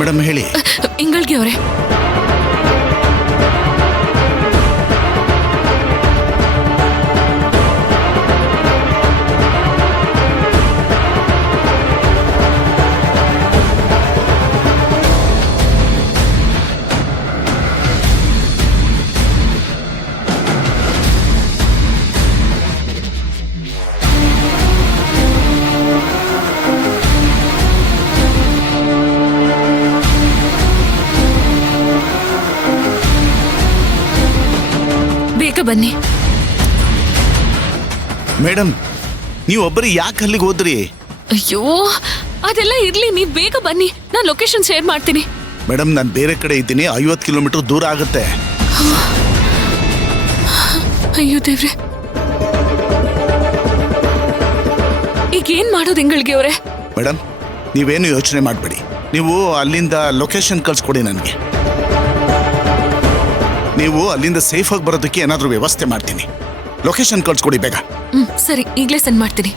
Madam ಹೇಳಿ. ಇಂಗಳ್ಗಿ ಅವರೇ, ಬೇಗ ಬನ್ನಿ. ಮೇಡಮ್ ನೀವು ಒಬ್ಬರಿ ಯಾಕೆ ಅಲ್ಲಿಗೆ ಹೋದ್ರಿ? ಅಯ್ಯೋ, ಅದೆಲ್ಲ ಇರ್ಲಿ, ನೀವ್ ಬೇಗ ಬನ್ನಿ, ನಾನ್ ಲೊಕೇಶನ್ ಶೇರ್ ಮಾಡ್ತೀನಿ. ಮೇಡಮ್ ನಾನು ಬೇರೆ ಕಡೆ ಇದ್ದೀನಿ, 50 ಕಿಲೋಮೀಟರ್ ದೂರ ಆಗುತ್ತೆ. ಅಯ್ಯೋ ದೇವ್ರೆ, ಈಗ ಏನ್ ಮಾಡೋದು ಇಂಗಳ್ಗಿ ಅವರೇ? ಮೇಡಮ್ ನೀವೇನು ಯೋಚನೆ ಮಾಡಬೇಡಿ, ನೀವು ಅಲ್ಲಿಂದ ಲೊಕೇಶನ್ ಕಳ್ಸ್ಕೊಡಿ ನನಗೆ. ನೀವು ಅಲ್ಲಿಂದ ಸೇಫಾಗಿ ಬರೋದಕ್ಕೆ ಏನಾದರೂ ವ್ಯವಸ್ಥೆ ಮಾಡ್ತೀನಿ. ಲೊಕೇಶನ್ ಕಳ್ಸ್ಕೊಡಿ ಬೇಗ. ಸರಿ, ಈಗಲೇ ಸೆಂಡ್ ಮಾಡ್ತೀನಿ.